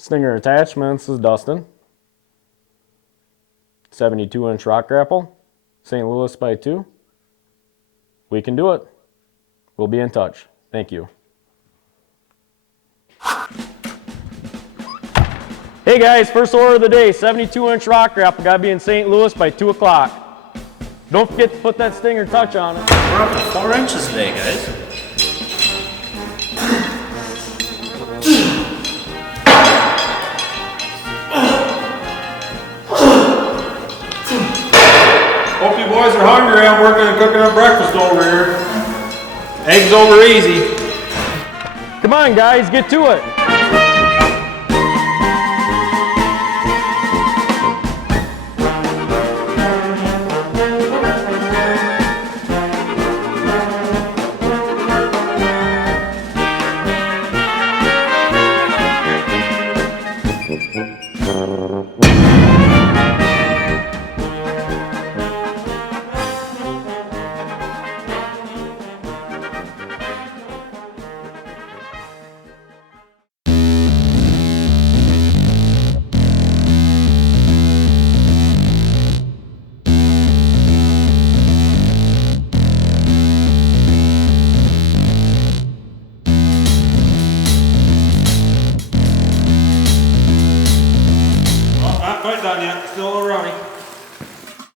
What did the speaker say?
Stinger Attachments is Dustin. 72-inch rock grapple, St. Louis by 2. We can do it. We'll be in touch. Thank you. Hey guys, first order of the day, 72-inch rock grapple. Gotta be in St. Louis by 2 o'clock. Don't forget to put that Stinger touch on it. We're up to 4 inches today, guys. Hope you boys are hungry. I'm working and cooking up breakfast over here. Eggs over easy. Come on guys, get to it.